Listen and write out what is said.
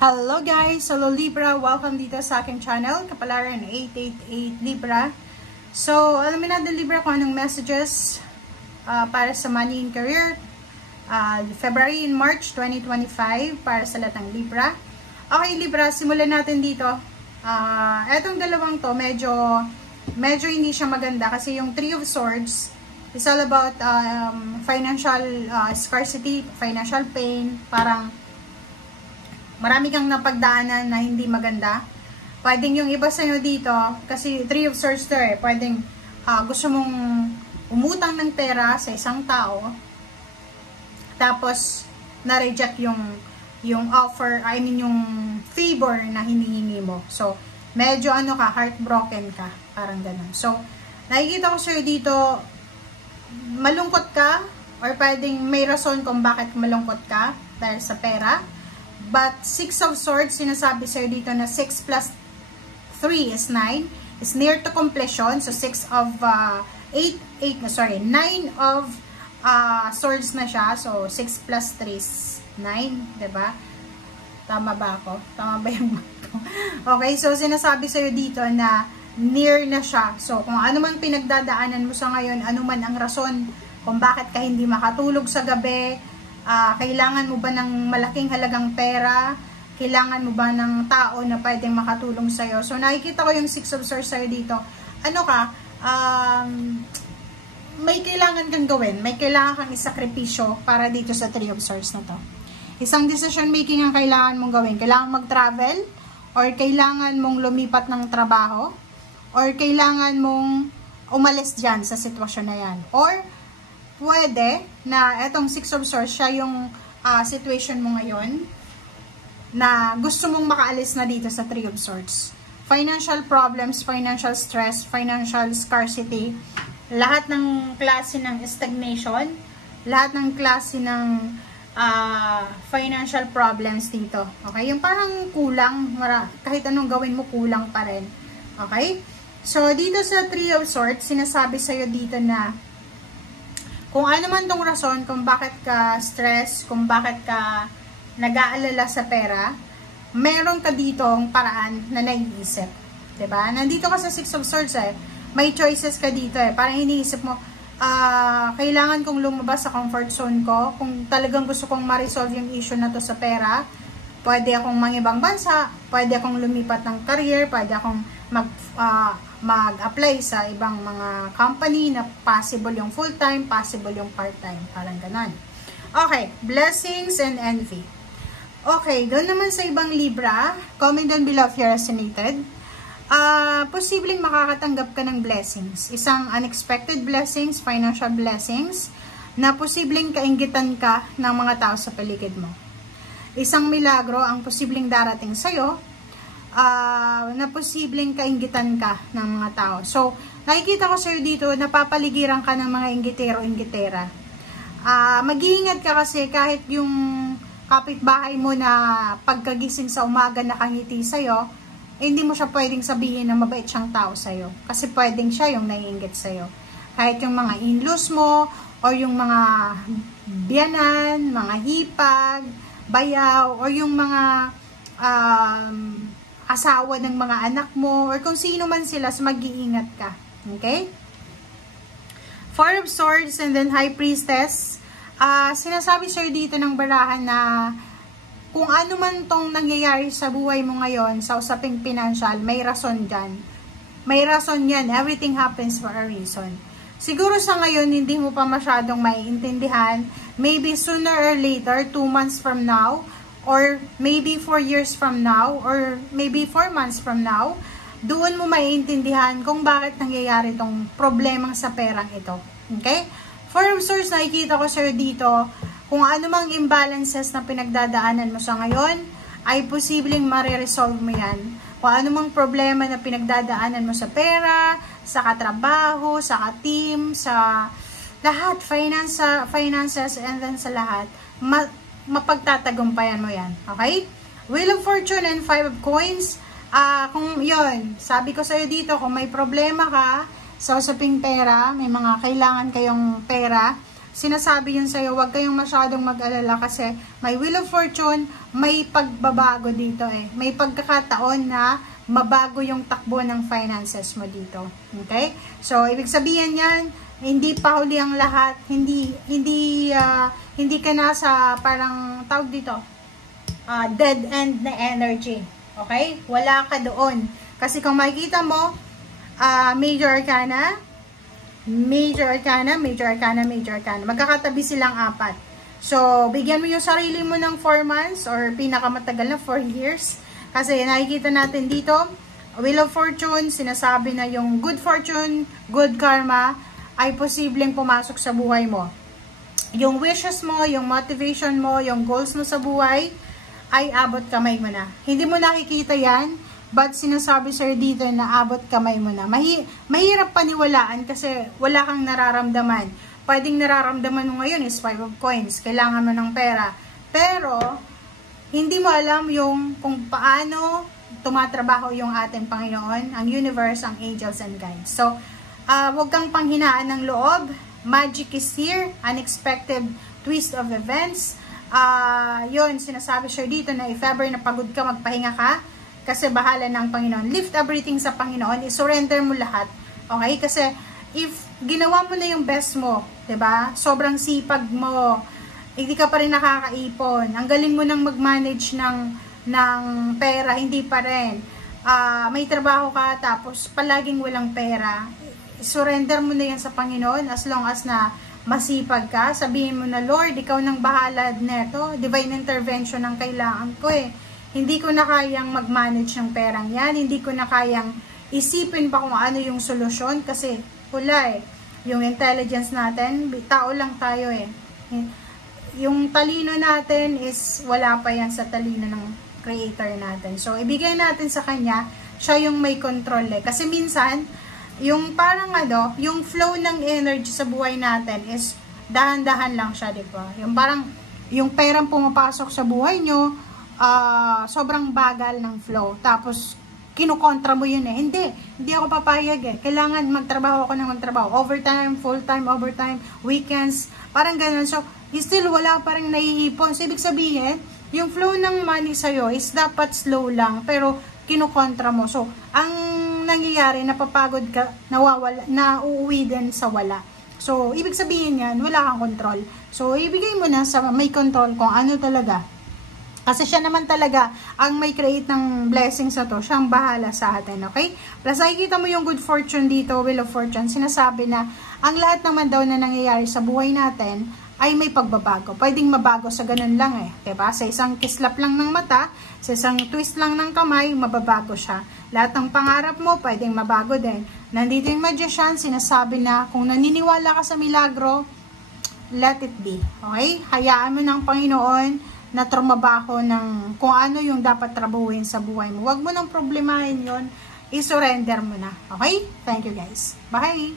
Hello guys! Hello Libra! Welcome dito sa aking channel, Kapalaran 888 Libra. So, alamin natin Libra kung anong messages para sa money and career. February and March 2025 para sa lahat ng Libra. Okay Libra, simulan natin dito. Etong dalawang to, medyo hindi siya maganda kasi yung Three of Swords is all about financial scarcity, financial pain, parang marami kang napagdaanan na hindi maganda. Pwedeng yung iba sa'yo dito, kasi Three of Swords to pwedeng gusto mong umutang ng pera sa isang tao, tapos na-reject yung offer, yung favor na hinihingi mo. So, medyo heartbroken ka, parang ganun. So, nakikita ko sa'yo dito, malungkot ka, or pwedeng may rason kung bakit malungkot ka dahil sa pera. But, Six of Swords, sinasabi sa'yo dito na 6 plus 3 is 9. Is near to completion. So, 9 of swords na siya. So, 6 plus 3 is 9. Diba? Tama ba ako? Tama ba yung okay, so, sinasabi sa'yo dito na near na siya. So, kung ano man pinagdadaanan mo sa ngayon, ano man ang rason kung bakit ka hindi makatulog sa gabi, kailangan mo ba ng malaking halagang pera? Kailangan mo ba ng tao na pwedeng makatulong sa'yo? So, nakikita ko yung Six of Swords sa'yo dito. May kailangan kang gawin. May kailangan kang isakripisyo para dito sa Three of Swords na to. Isang decision making ang kailangan mong gawin. Kailangan mag-travel, or kailangan mong lumipat ng trabaho, or kailangan mong umalis dyan sa sitwasyon na yan. Or, pwede na etong Six of Swords, siya yung situation mo ngayon na gusto mong makaalis na dito sa Three of Swords. Financial problems, financial stress, financial scarcity, lahat ng klase ng stagnation, lahat ng klase ng financial problems dito. Okay? Yung parang kulang, kahit anong gawin mo, kulang pa rin. Okay? So, dito sa Three of Swords, sinasabi sa'yo dito na kung ano man tong rason, kung bakit ka stress, kung bakit ka nag-aalala sa pera, meron ka ditong paraan na naiisip. Diba? Nandito ka sa Six of Swords may choices ka dito parang iniisip mo, kailangan kong lumabas sa comfort zone ko. Kung talagang gusto kong ma-resolve yung issue na to sa pera, pwede akong mangibang bansa, pwede akong lumipat ng career, pwede akong mag-apply sa ibang mga company na possible yung full-time, possible yung part-time. Parang ganon. Okay, blessings and envy. Okay, doon naman sa ibang Libra, comment down below if you're resonated. Posibleng makakatanggap ka ng blessings. Isang unexpected blessings, financial blessings, na posibleng kainggitan ka ng mga tao sa paligid mo. Isang milagro ang posibleng darating sa'yo, na posibleng kainggitan ka ng mga tao. So, nakikita ko sa'yo dito, napapaligiran ka ng mga inggitero-inggitera. Mag-iingat ka kasi kahit yung kapitbahay mo na pagkagising sa umaga nakangiti sa'yo, hindi mo siya pwedeng sabihin na mabait siyang tao sa'yo. Kasi pwedeng siya yung naiinggit sa'yo. Kahit yung mga in-laws mo, or yung mga biyanan, mga hipag, bayaw, or yung mga asawa ng mga anak mo, or kung sino man sila, so mag-iingat ka. Okay? Four of Swords and then High Priestess. Sinasabi sa'yo dito ng barahan na kung ano man tong nangyayari sa buhay mo ngayon, sa usaping financial, may rason dyan. May rason yan. Everything happens for a reason. Siguro sa ngayon, hindi mo pa masyadong maiintindihan. Maybe sooner or later, 2 months from now, or maybe 4 years from now, or maybe 4 months from now, doon mo maiintindihan kung bakit nangyayari itong problemang sa perang ito. Okay? Four of Swords, nakikita ko sir dito, kung ano mang imbalances na pinagdadaanan mo sa ngayon, ay posibleng mariresolve mo yan. Kung ano mang problema na pinagdadaanan mo sa pera, sa katrabaho, sa ka-team, sa lahat, finances, and then sa lahat, mapagtatagumpayan mo yan. Okay? Wheel of Fortune and Five of Coins. Kung yun, sabi ko sa'yo dito, kung may problema ka sa usaping pera, may mga kailangan kayong pera, sinasabi yun sa'yo, huwag kayong masyadong mag-alala kasi may Wheel of Fortune, may pagbabago dito May pagkakataon na mabago yung takbo ng finances mo dito. Okay? So, ibig sabihin yan, hindi pa huli ang lahat, hindi ka na sa parang tawag dito, dead end na energy. Okay? Wala ka doon. Kasi kung makikita mo, Major Arcana, Major Arcana, Major Arcana, Major Arcana. Magkakatabi silang 4. So, bigyan mo yung sarili mo ng 4 months or pinakamatagal na 4 years. Kasi nakikita natin dito, Wheel of Fortune, sinasabi na yung good fortune, good karma, ay posibleng pumasok sa buhay mo. Yung wishes mo, yung motivation mo, yung goals mo sa buhay, ay abot kamay mo na. Hindi mo nakikita yan, but sinasabi sir dito na abot kamay mo na. Mahirap paniwalaan kasi wala kang nararamdaman. Pwedeng nararamdaman mo ngayon is 5 of coins. Kailangan mo ng pera. Pero, hindi mo alam yung kung paano tumatrabaho yung ating Panginoon, ang universe, ang angels and guides. So, huwag kang panghinaan ng loob. Magic is here. Unexpected twist of events. Yun, sinasabi siya dito na if ever napagod ka, magpahinga ka. Kasi bahala ng Panginoon. Lift everything sa Panginoon. I-surrender mo lahat. Okay? Kasi if ginawa mo na yung best mo, 'di ba? Sobrang sipag mo, hindi ka pa rin nakakaipon. Ang galing mo nang mag-manage ng pera, hindi pa rin. May trabaho ka tapos palaging walang pera. Surrender mo na yan sa Panginoon as long as na masipag ka. Sabihin mo na, Lord, ikaw nang bahala neto. Divine intervention ang kailangan ko Hindi ko na kayang mag-manage ng perang yan. Hindi ko na kayang isipin pa kung ano yung solusyon kasi wala Yung intelligence natin, tao lang tayo Yung talino natin is wala pa yan sa talino ng creator natin. So, ibigay natin sa kanya, siya yung may control Kasi minsan, yung parang yung flow ng energy sa buhay natin is dahan-dahan lang siya, di ba? Yung parang, yung perang pumapasok sa buhay nyo, sobrang bagal ng flow. Tapos, kinukontra mo yun Hindi ako papayag Kailangan magtrabaho ako ng magtrabaho. Overtime, full-time, overtime, weekends, parang ganun. So, still wala pa rin naiipon. So, ibig sabihin, yung flow ng money sa'yo is dapat slow lang, pero kinukontra mo. So, ang nangyayari, napapagod ka, nawawala, nauuwi din sa wala. So, ibig sabihin yan, wala kang control. So, ibigay mo na sa may control kung ano talaga. Kasi siya naman talaga ang may create ng blessings na to. Siya ang bahala sa atin, okay? Plus, nakikita mo yung good fortune dito, Wheel of Fortune. Sinasabi na ang lahat naman daw na nangyayari sa buhay natin ay may pagbabago. Pwedeng mabago sa ganun lang diba? Sa isang kislap lang ng mata, sa isang twist lang ng kamay, mababago siya. Lahat ng pangarap mo, pwedeng mabago din. Nandito yung magician, sinasabi na kung naniniwala ka sa milagro, let it be. Okay? Hayaan mo ng Panginoon na trumabaho ng kung ano yung dapat trabahuin sa buhay mo. Huwag mo nang problemahin yon, i-surrender mo na. Okay? Thank you guys. Bye!